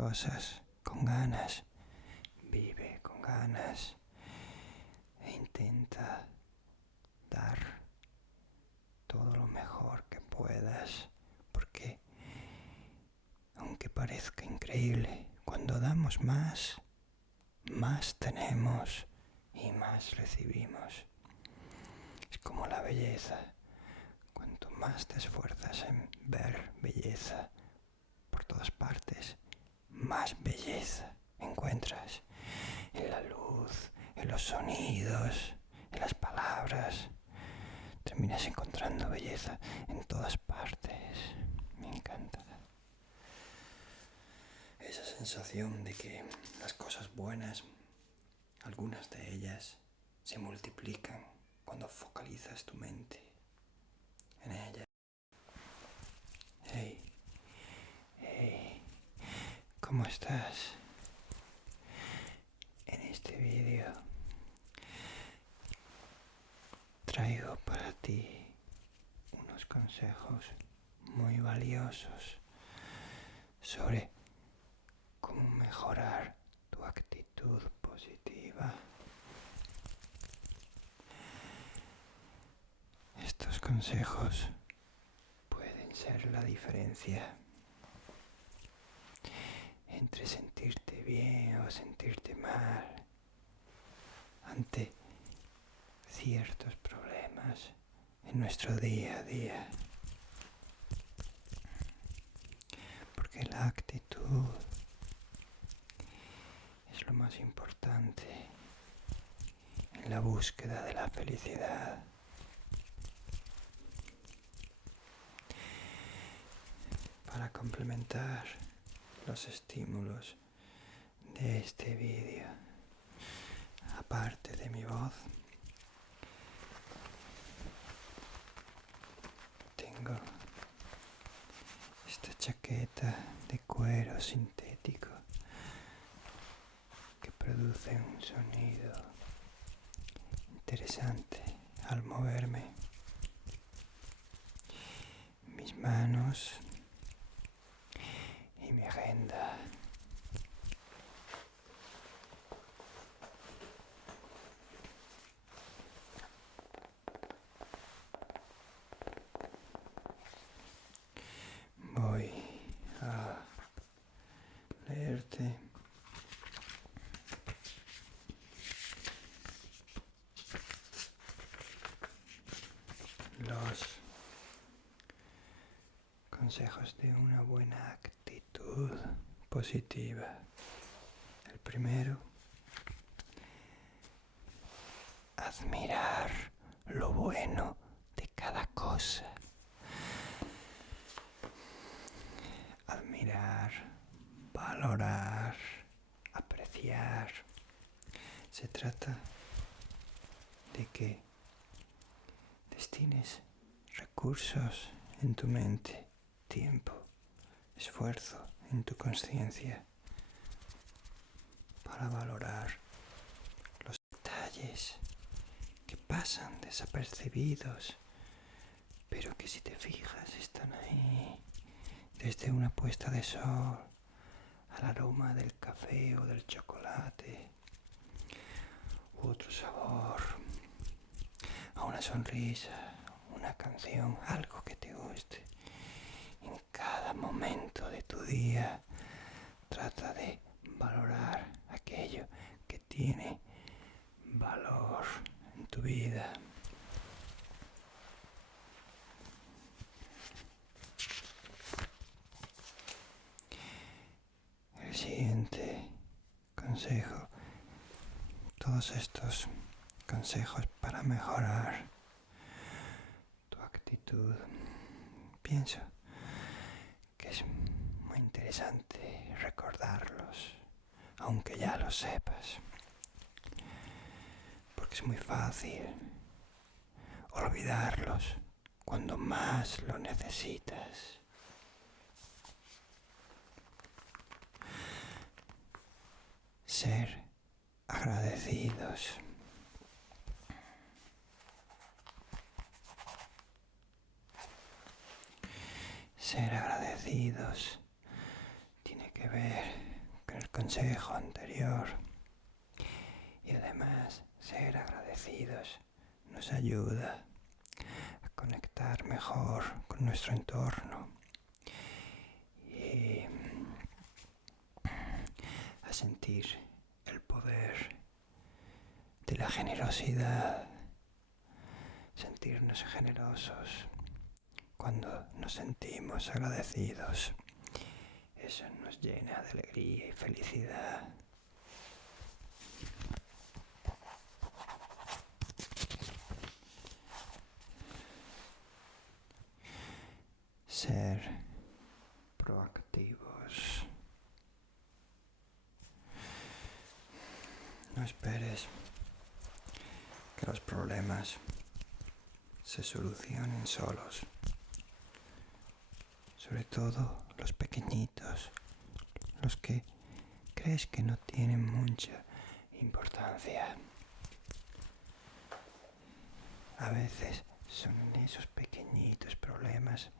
cosas con ganas, vive con ganas e intenta dar todo lo mejor que puedas, porque aunque parezca increíble, cuando damos más tenemos y más recibimos. Es como la belleza. Cuanto más te esfuerzas en ver belleza por todas partes, más belleza encuentras en la luz, en los sonidos, en las palabras. Terminas encontrando belleza en todas partes. Me encanta esa sensación de que las cosas buenas, algunas de ellas, se multiplican cuando focalizas tu mente en ellas. Hey, ¿cómo estás? En este vídeo traigo para ti unos consejos muy valiosos sobre cómo mejorar tu actitud positiva. Estos consejos pueden ser la diferencia entre sentirte bien o sentirte mal ante ciertos problemas en nuestro día a día. Porque la actitud es lo más importante en la búsqueda de la felicidad. Para complementar los estímulos de este vídeo, aparte de mi voz, tengo esta chaqueta de cuero sintético que produce un sonido interesante al moverme. Mis manos y mi agenda. Voy a leerte los consejos de una buena actitud positiva. El primero, admirar lo bueno de cada cosa. Admirar, valorar, apreciar. Se trata de que destines recursos en tu mente, tiempo, esfuerzo en tu conciencia para valorar los detalles que pasan desapercibidos, pero que si te fijas están ahí, desde una puesta de sol al aroma del café o del chocolate u otro sabor, a una sonrisa, una canción, algo que te guste. En cada momento de tu día trata de valorar aquello que tiene valor en tu vida. El siguiente consejo, todos estos consejos para mejorar tu actitud, pienso que es muy interesante recordarlos, aunque ya lo sepas, porque es muy fácil olvidarlos cuando más lo necesitas. Ser agradecidos. Ser agradecidos tiene que ver consejo anterior. Y además, ser agradecidos nos ayuda a conectar mejor con nuestro entorno y a sentir el poder de la generosidad, sentirnos generosos cuando nos sentimos agradecidos. Eso nos llena de alegría y felicidad. Ser proactivos. No esperes que los problemas se solucionen solos. Sobre todo los pequeñitos, los que crees que no tienen mucha importancia. A veces son en esos pequeñitos problemas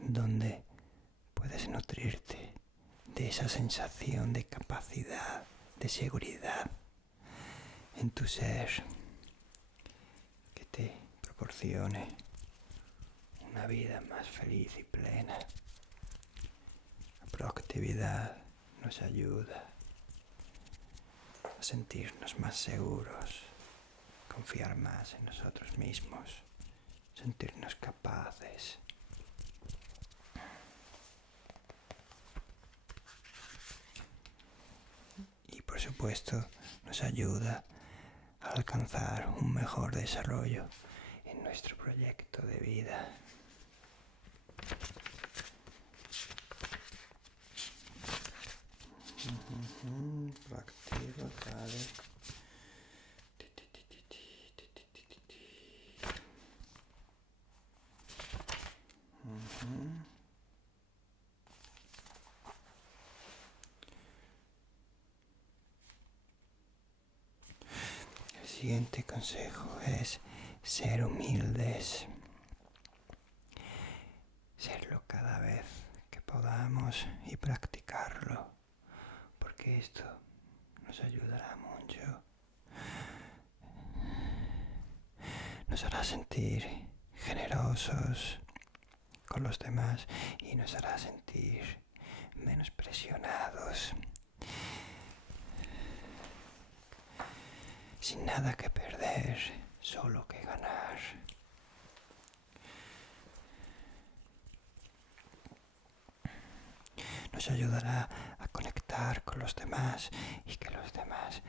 donde puedes nutrirte de esa sensación de capacidad, de seguridad en tu ser, que te proporcione una vida más feliz y plena. La proactividad nos ayuda a sentirnos más seguros, confiar más en nosotros mismos, sentirnos capaces. Y por supuesto nos ayuda a alcanzar un mejor desarrollo en nuestro proyecto de vida. Proactivo, vale. El siguiente consejo es ser humildes. Serlo cada vez que podamos y practicarlo, porque esto nos ayudará mucho. Nos hará sentir generosos con los demás y nos hará sentir menos presionados, sin nada que perder, solo que ganar. Nos ayudará a conectar con los demás y que los demás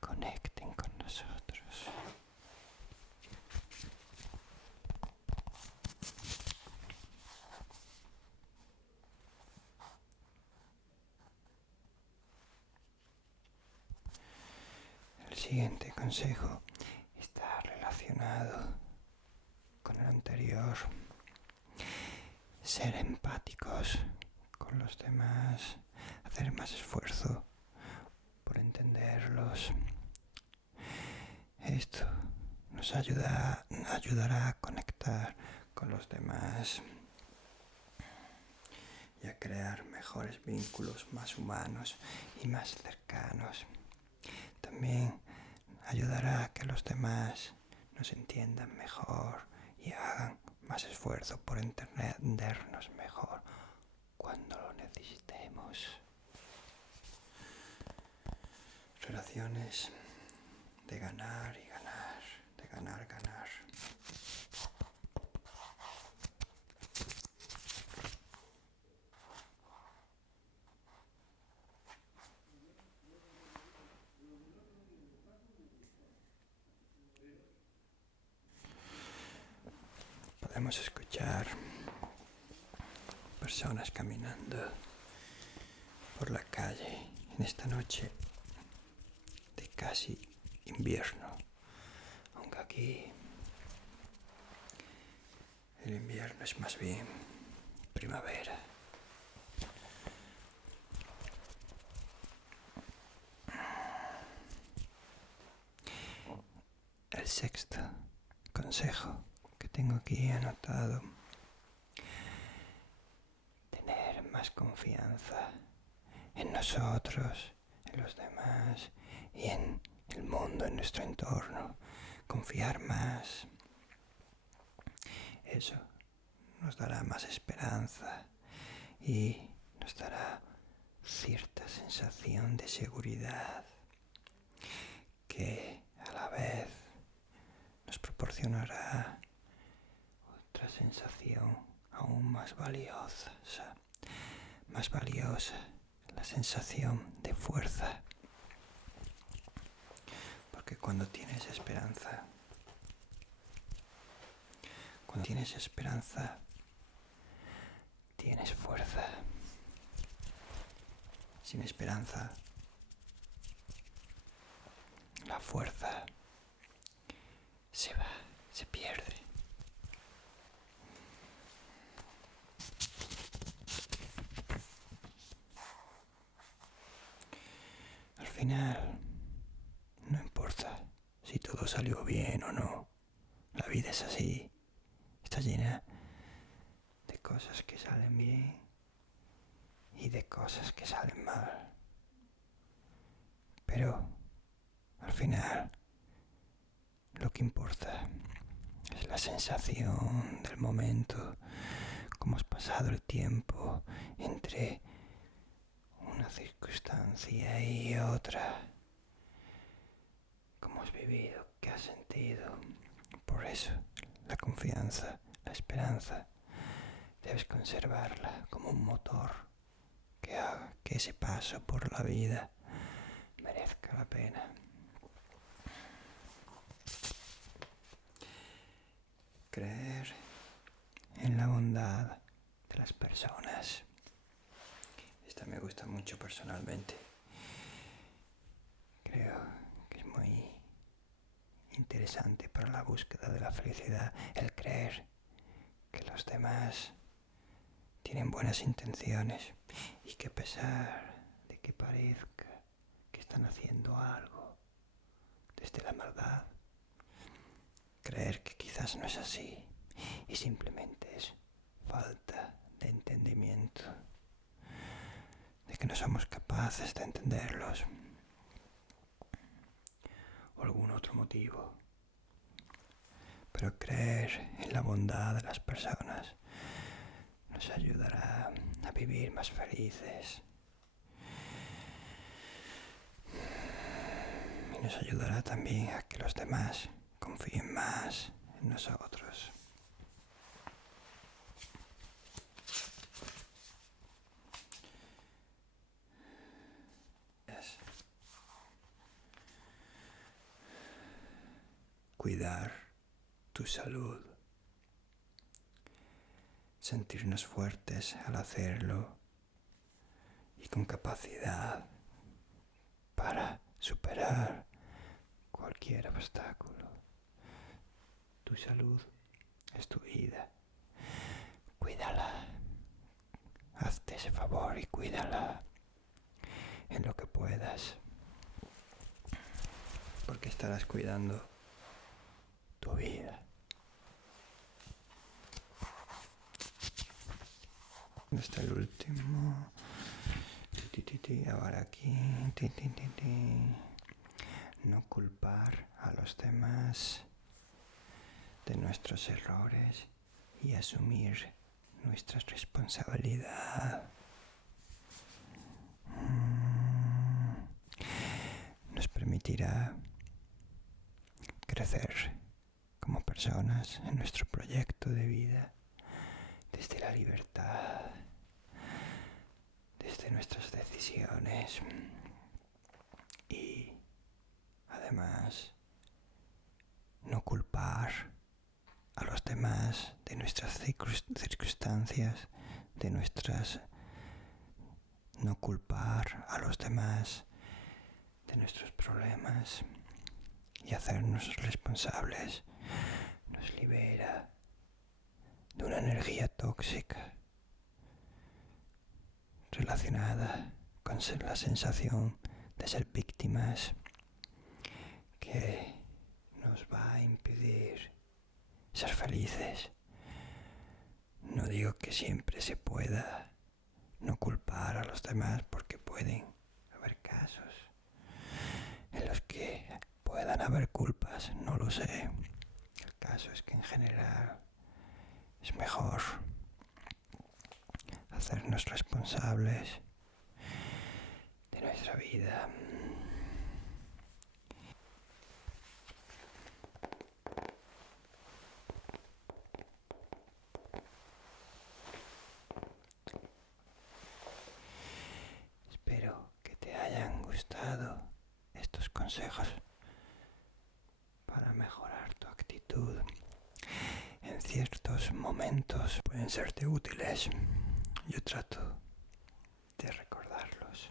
conecten con nosotros. El siguiente consejo está relacionado con el anterior. Ser empáticos con los demás, hacer más esfuerzo por entenderlos. Esto nos ayudará a conectar con los demás y a crear mejores vínculos más humanos y más cercanos. También ayudará a que los demás nos entiendan mejor y hagan más esfuerzo por entendernos mejor cuando lo necesitemos. Relaciones de ganar y ganar, de ganar, ganar. Podemos escuchar personas caminando por la calle en esta noche de casi invierno, aunque aquí el invierno es más bien primavera. El sexto consejo que tengo aquí anotado: tener más confianza en nosotros, en los demás y en el mundo, en nuestro entorno. Confiar más. Eso nos dará más esperanza y nos dará cierta sensación de seguridad que a la vez nos proporcionará otra sensación aún más valiosa, la sensación de fuerza. Porque cuando tienes esperanza, tienes fuerza. Sin esperanza, la fuerza se va, se pierde. Al final, no importa si todo salió bien o no. La vida es así. Está llena de cosas que salen bien y de cosas que salen mal. Pero al final lo que importa es la sensación del momento, cómo has pasado el tiempo entre una circunstancia y otra, cómo has vivido, qué has sentido. Por eso, la confianza, la esperanza, debes conservarla como un motor que haga que ese paso por la vida merezca la pena. Creer en la bondad de las personas. Esta me gusta mucho personalmente. Creo que es muy interesante para la búsqueda de la felicidad el creer que los demás tienen buenas intenciones y que a pesar de que parezca que están haciendo algo desde la maldad, creer que quizás no es así y simplemente es falta de entendimiento, de que no somos capaces de entenderlos o algún otro motivo. Pero creer en la bondad de las personas nos ayudará a vivir más felices y nos ayudará también a que los demás confíen más en nosotros. Cuidar tu salud. Sentirnos fuertes al hacerlo y con capacidad para superar cualquier obstáculo. Tu salud es tu vida. Cuídala. Hazte ese favor y cuídala en lo que puedas. Porque estarás cuidando tu vida. ¿Dónde está el último? Ahora aquí. No culpar a los demás de nuestros errores y asumir nuestra responsabilidad. Nos permitirá crecer como personas en nuestro proyecto de vida desde la libertad, desde nuestras decisiones y además no culpar a los demás de nuestras circunstancias, no culpar a los demás de nuestros problemas y hacernos responsables nos libera de una energía tóxica relacionada con la sensación de ser víctimas que nos va a impedir ser felices. No digo que siempre se pueda, no culpar a los demás porque pueden haber casos en los que puedan haber culpas, no lo sé. El caso es que en general es mejor hacernos responsables de nuestra vida. Espero que te hayan gustado estos consejos para mejorar tu actitud. En ciertos momentos pueden serte útiles. Yo trato de recordarlos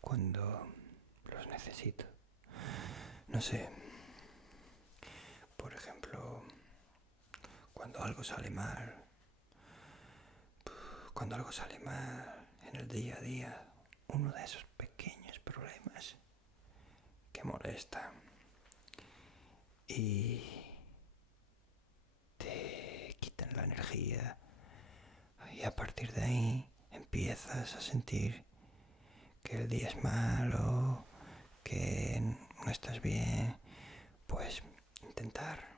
cuando los necesito. No sé, por ejemplo, cuando algo sale mal, en el día a día, uno de esos pequeños problemas que molestan y te quitan la energía, y a partir de ahí empiezas a sentir que el día es malo, que no estás bien. Pues intentar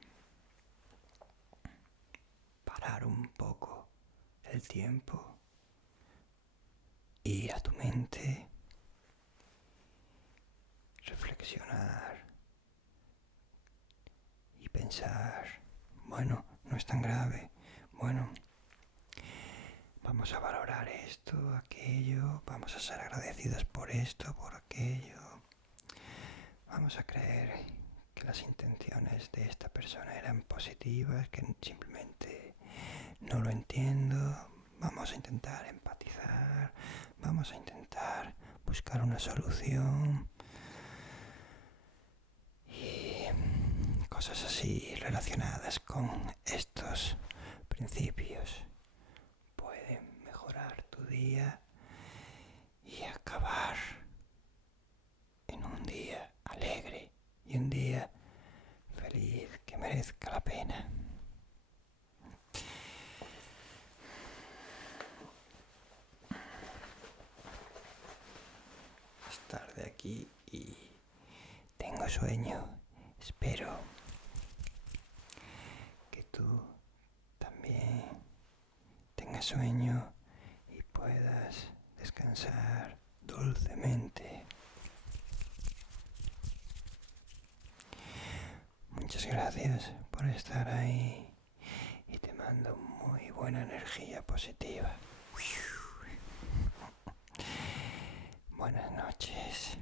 parar un poco el tiempo, ir a tu mente, reflexionar y pensar, bueno, no es tan grave, bueno, vamos a valorar esto, aquello, vamos a ser agradecidos por esto, por aquello, vamos a creer que las intenciones de esta persona eran positivas, que simplemente no lo entiendo. Vamos a intentar empatizar, vamos a intentar buscar una solución y cosas así relacionadas con estos principios pueden mejorar tu día y acabar en un día alegre y un día feliz que merezca la pena. Es tarde aquí y tengo sueño. Espero que tú también tengas sueño y puedas descansar dulcemente. Muchas gracias por estar ahí y te mando muy buena energía positiva. Buenas noches.